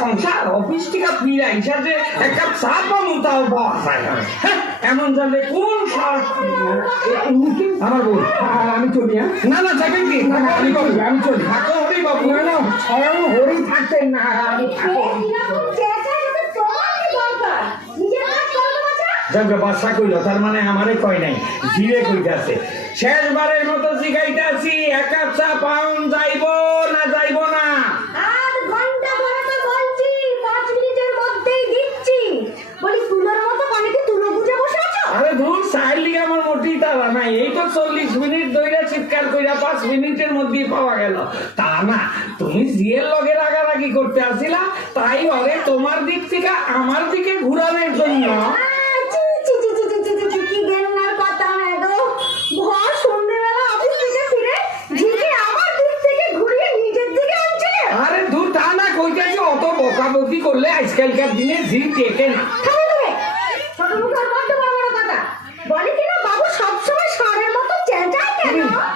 সংসার অফিস থেকে ফিরে আইসা যে এক কাপ চা পাবো তাও পাওয়া যায় না। এমন জানলে কোন আমার বউ আমি চলি। না না যাবেন কি আমি চলি থাকো হরি বাবু। না না হরি থাকতেন না আমি বাসা কইল তার মানে আমারে কয় নাই জিরে কইতাছে। শেষবারের মতো জিগাইতাছি এক কাপ চা পাউন যাইব না যাইব না? আরে ধুর সাইল লিগে আমার মোটেই তারা নাই। এই তো 40 মিনিট ধরে চিৎকার কইরা 5 মিনিটের মধ্যেই পাওয়া গেল। তা না তুমি জিয়ের লগে রাগারাগি করতে আসিলা তাই হবে তোমার দিক থেকে আমার দিকে ঘুরানোর জন্য। আরে ধুর তা না কইতেছি অত বকাবকি করলে আজকালকার দিনে জি টেকে না।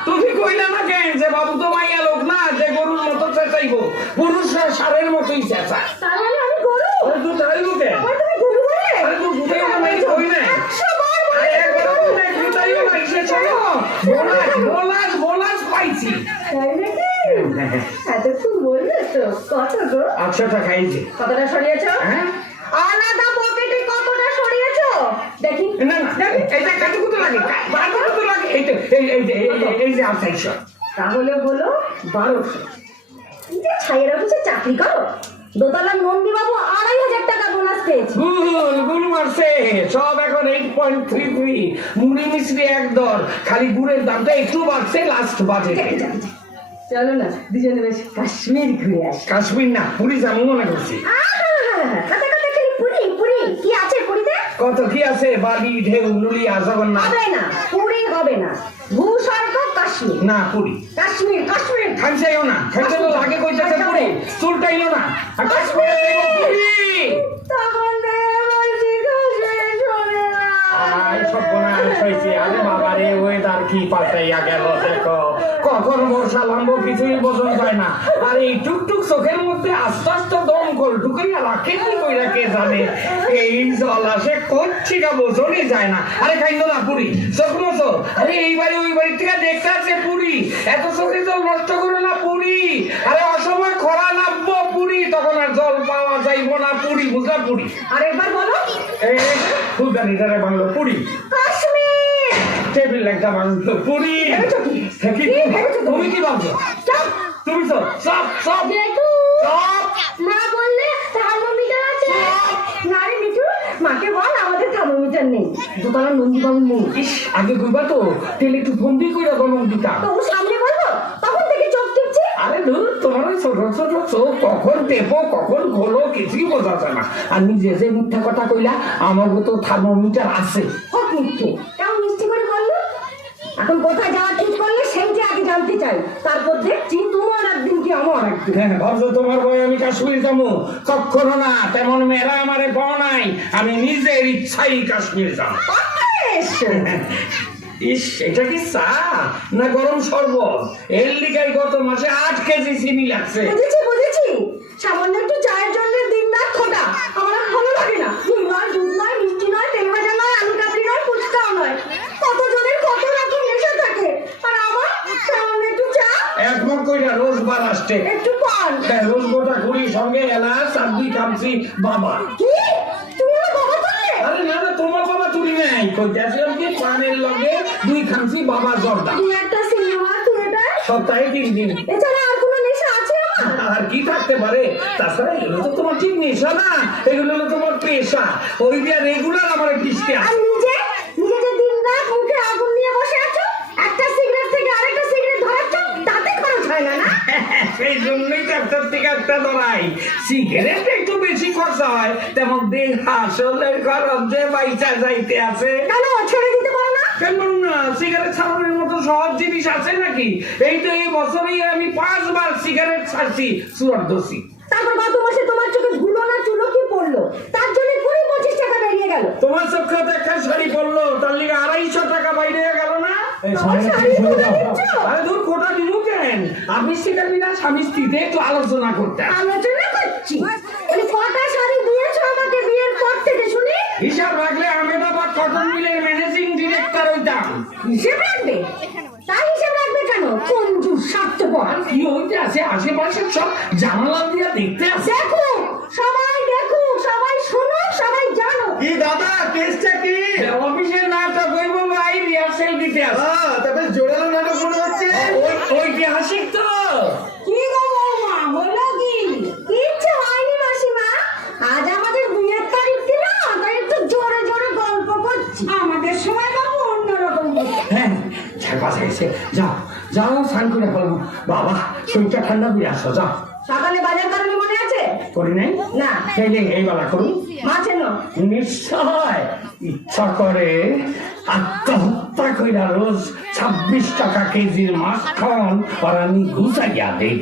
তুমি কইলা না কেন যে বাবু তো মাইয়া লোক না যে গরুর মতো চেঁচাইব? পুরুষরা ষাঁড়ের মতোই চেঁচায়। আচ্ছা খাইছি। কতটা সরিয়েছ? আলাদা পকেটে কতটা সরিয়েছ দেখি। না না এইটা কতটুকু লাগে? কতটুকু লাগে? এই যে 2800। তাহলে হলো 1200। ছাইয়ের অফিসে চাকরি করো? দোতলার নন্দীবাবু 2500 টাকা বোনাস পেয়েছে। গুল মারছে সব এখন 8.33। মুড়ি মিশ্রি এক দর, খালি গুড়ের দামটা একটু বাড়ছে লাস্ট বাজেটে। চলো না দুজনে বেশ কাশ্মীর ঘুরে আসি। কাশ্মীর না পুরী যাবো মনে করছি। কি আছে পুরীতে? কত কি আছে? বালি ঢেউ লুলিয়া জগন্নাথ। হবে না পুরী হবে না, ভূস্বর্গ কাশ্মীর। না পুরী কাশ্মীর কাশ্মীর খাইছাইও না। খাইছে তো আগে কইতাছে পুরী চুলটাইলো না। কাশ্মীর পুরী কখন বর্ষা লাম্ব কিছুই বোঝন যায় না। আর এই টুকটুক চোখের মধ্যে আস্তে আস্তে দম কল ঢুকাইয়া রাখে কি কইরা কে জানে। এই জল আসে কোথেকে বোঝনই যায় না। আরে খাইল না পুরী চোখ মতো। আরে এই বাড়ি ওই বাড়ির থেকে দেখতে আছে পুরী, এত চোখে জল নষ্ট করে না পুরী। আরে অসময় খরা নামবো পুরী, তখন আর জল পাওয়া যাইব না পুরী। বুঝলা পুরী? আর একবার বলো। এই ফুলদানি যারা বাংলো পুরী কাশ্মীর টেবিল একটা বাংলো পুরী। তুমি কি ভাবছো? তুমি সব সব সব না বললে থার্মোমিটার আছে? না রে মিঠু, মাকে বল আমাদের থার্মোমিটার নেই, দোতলার নন্দীবাবু নেই। আগে কইবা তো তেলে একটু বন্দি করে গরম দিতা। তো ও সামনে বলবো তখন থেকে চোখ টিপছে। আরে ধর তোমার ওই ছোট ছোট চোখ কখন টেপো কখন খোলো কিছুই বোঝা যায় না। আর নিজে যে মিথ্যা কথা কইলা আমার তো থার্মোমিটার আছে। হোক মিথ্যে কেমন মিষ্টি করে বললো। এখন কোথায় যাওয়া ঠিক করলে সেইটা আগে জানতে চাই, তারপর দেখছি তোমার একদিন কি আমার একদিন। হ্যাঁ ভাবছো তোমার বই আমি কাশ্মীর যাবো? কখনো না, তেমন মেয়েরা আমারে পাওয়া নাই। আমি নিজের ইচ্ছাই কাশ্মীর যাবো। ইস এটা কি চা না গরম শরবত? এর লিগাই গত মাসে 8 কেজি চিনি লাগছে। বুঝেছি বুঝেছি, সামান্য একটু চায়ের জন্য দিন রাত খোটা আমার ভালো লাগে না। নয় দুধ নয় মিষ্টি নয় তেল ভাজা নয় আলু কাবলি নয় ফুচকাও নয়, কত জনের কত রকম নেশা থাকে। আর আমার সামান্য একটু চা এক মগ কইরা রোজ বার আসছে একটু পান। রোজ গোটা ঘুরি সঙ্গে এলাচ আর 2 কামচি বাবা। কি তুমি আমার বাবা তুললে? আরে না না তোমার বাবা তুলি নাই, কইতাছিলাম কি পানের লগে 2 কামচি বাবা জর্দা। তুমি একটা সিনেমা থিয়েটার সপ্তাহে 3 দিন। এছাড়া আর কোনো নেশা আছে আমার? আর কি থাকতে পারে? তাছাড়া এগুলো তো তোমার ঠিক নেশা না, এগুলো হলো তোমার পেশা। ওই দিয়া রেগুলার আমার কিস্তি আর আছে। নিজে নিজে যে দিন রাত মুখে আগুন নিয়ে বসে আছো, একটা সিগারেট থেকে আরেকটা সিগারেট ধরাচ্ছ, তাতে খরচ হয় না না? সেই জন্যই তো একটার থেকে একটা ধরাই। সিগারেট একটু বেশি খরচা হয়, তেমন দেহ আসলে খরচ যে বাইচা যাইতে আছে। কেন ছেড়ে দিতে পারো না? কেন না? সিগারেট ছাড়ানোর মতো সহজ জিনিস আছে নাকি? এই তো এই বছরেই আমি 5 বার সিগারেট ছাড়ছি, চুয়ার দোষী। তারপর গত মাসে তোমার চোখে ধুলো না চুলো কি পড়লো, তার জন্য 20-25 টাকা বেরিয়ে গেল। তোমার চোখে দেখা শাড়ি পরলো, তার লিগে 250 টাকা বাইরে গেল না। আমার শাড়ি পরে দিচ্ছ? আরে দূর, কোটা দিমু কেন? আপনি শিখাবি না স্বামী স্ত্রীতে একটু আলোচনা করতে। আলোচনা করছি, ওই কটা শাড়ি দিয়েছো আমাকে বিয়ের পর থেকে শুনি? হিসাব রাখলে আহমেদাবাদ কটন মিলের ম্যানেজিং ডিরেক্টর হইতাম। হিসেব রাখবে? তাই হিসেব রাখবে কেন? কঞ্জুস স্বার্থপর। কি হইতে আছে আশেপাশে সব জানালা দিয়ে দেখতে আছে। দেখুক সবাই, দেখুক সবাই, শুনুক সবাই, জানো। কি দাদা, কেসটা কি? অফিসে নাটক হইব ভাই, রিহার্সেল দিতে আছে। তবে জোরালো নাটক মনে হচ্ছে। ঐতিহাসিক তো। কি গো বৌমা, হলো কি? কিচ্ছু হয়নি মাসিমা, আজ আমাদের বিয়ের তারিখ ছিল, তাই একটু জোরে জোরে গল্প করছি। আমাদের সময় বাবু অন্যরকম হতো। হ্যাঁ, চার পাঁচ গেছে। যাও যাও, স্নান করে ফেলবো। বাবা শরীরটা ঠান্ডা করে আসো, যাও। সকালে বাজার করনি মনে আছে? করি নাই না। এই বেলা করুন। মাছ এনো। নিশ্চয় ইচ্ছা করে আত্মহত্যা কইরা রোজ 26 টাকা কেজির মাছ খাওয়ান আর আমি ঘুষাইয়া দেই।